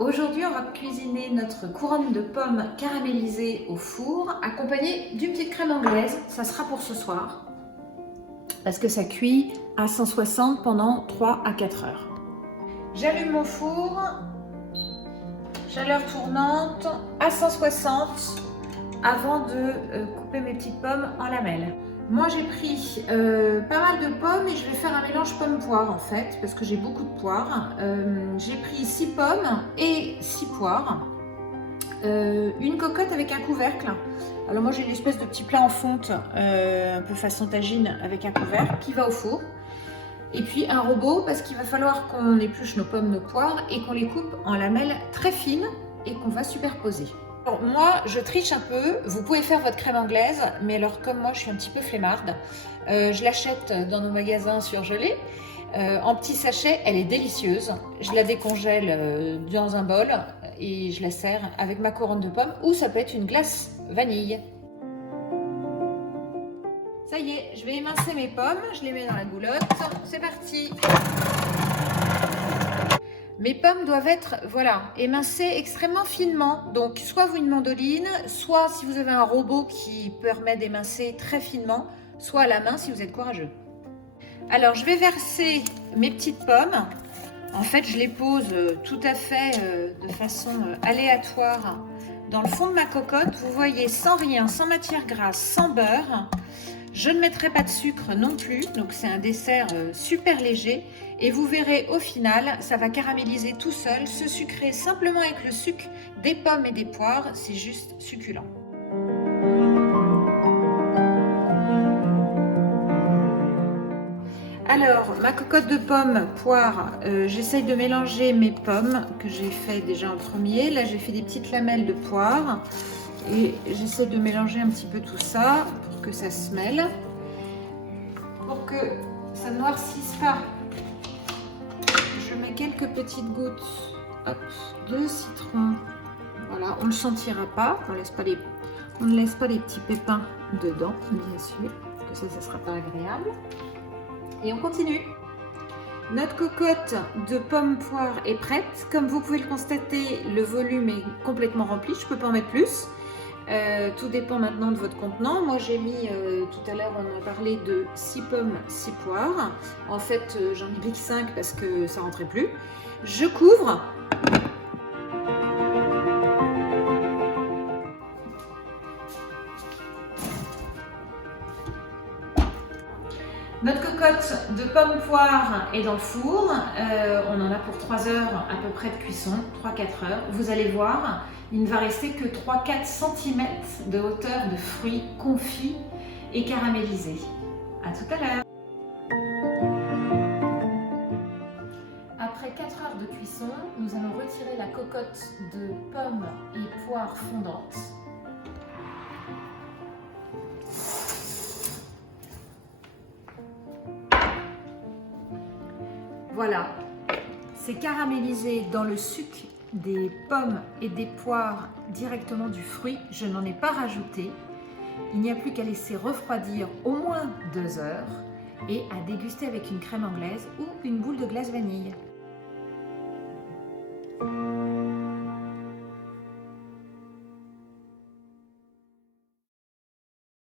Aujourd'hui on va cuisiner notre couronne de pommes caramélisée au four accompagnée d'une petite crème anglaise. Ça sera pour ce soir parce que ça cuit à 160 pendant 3 à 4 heures. J'allume mon four, chaleur tournante à 160 avant de couper mes petites pommes en lamelles. Moi j'ai pris pas mal de pommes et je vais faire un mélange pomme-poire en fait parce que j'ai beaucoup de poires. J'ai pris 6 pommes et 6 poires, une cocotte avec un couvercle. Alors moi j'ai une espèce de petit plat en fonte un peu façon tagine avec un couvercle qui va au four. Et puis un robot parce qu'il va falloir qu'on épluche nos pommes, nos poires et qu'on les coupe en lamelles très fines et qu'on va superposer. Alors, moi, je triche un peu. Vous pouvez faire votre crème anglaise, mais alors comme moi, je suis un petit peu flemmarde, je l'achète dans nos magasins surgelés. En petits sachets, elle est délicieuse. Je la décongèle dans un bol et je la sers avec ma couronne de pommes ou ça peut être une glace vanille. Ça y est, je vais émincer mes pommes, je les mets dans la goulotte. C'est parti! Mes pommes doivent être, voilà, émincées extrêmement finement. Donc, soit vous une mandoline, soit si vous avez un robot qui permet d'émincer très finement, soit à la main si vous êtes courageux. Alors, je vais verser mes petites pommes. En fait, je les pose tout à fait de façon aléatoire dans le fond de ma cocotte. Vous voyez, sans rien, sans matière grasse, sans beurre. Je ne mettrai pas de sucre non plus, donc c'est un dessert super léger. Et vous verrez au final, ça va caraméliser tout seul, se sucrer simplement avec le sucre des pommes et des poires, c'est juste succulent. Alors, ma cocotte de pommes, poire, j'essaye de mélanger mes pommes que j'ai fait déjà en premier. Là, j'ai fait des petites lamelles de poire. Et j'essaie de mélanger un petit peu tout ça pour que ça se mêle, pour que ça ne noircisse pas. Je mets quelques petites gouttes de citron. Voilà, on ne le sentira pas, on ne laisse pas les petits pépins dedans, bien sûr, parce que ça ne sera pas agréable. Et on continue. Notre cocotte de pommes poire est prête. Comme vous pouvez le constater, le volume est complètement rempli. Je ne peux pas en mettre plus. Tout dépend maintenant de votre contenant. Moi j'ai mis, tout à l'heure on a parlé de 6 pommes, 6 poires. En fait j'en ai mis que 5 parce que ça rentrait plus. Je couvre. Notre cocotte de pommes poire est dans le four. On en a pour 3 heures à peu près de cuisson, 3-4 heures. Vous allez voir, il ne va rester que 3-4 cm de hauteur de fruits confits et caramélisés. À tout à l'heure. Après 4 heures de cuisson, nous allons retirer la cocotte de pommes et poires fondantes. Voilà, c'est caramélisé dans le sucre des pommes et des poires directement du fruit. Je n'en ai pas rajouté. Il n'y a plus qu'à laisser refroidir au moins 2 heures et à déguster avec une crème anglaise ou une boule de glace vanille.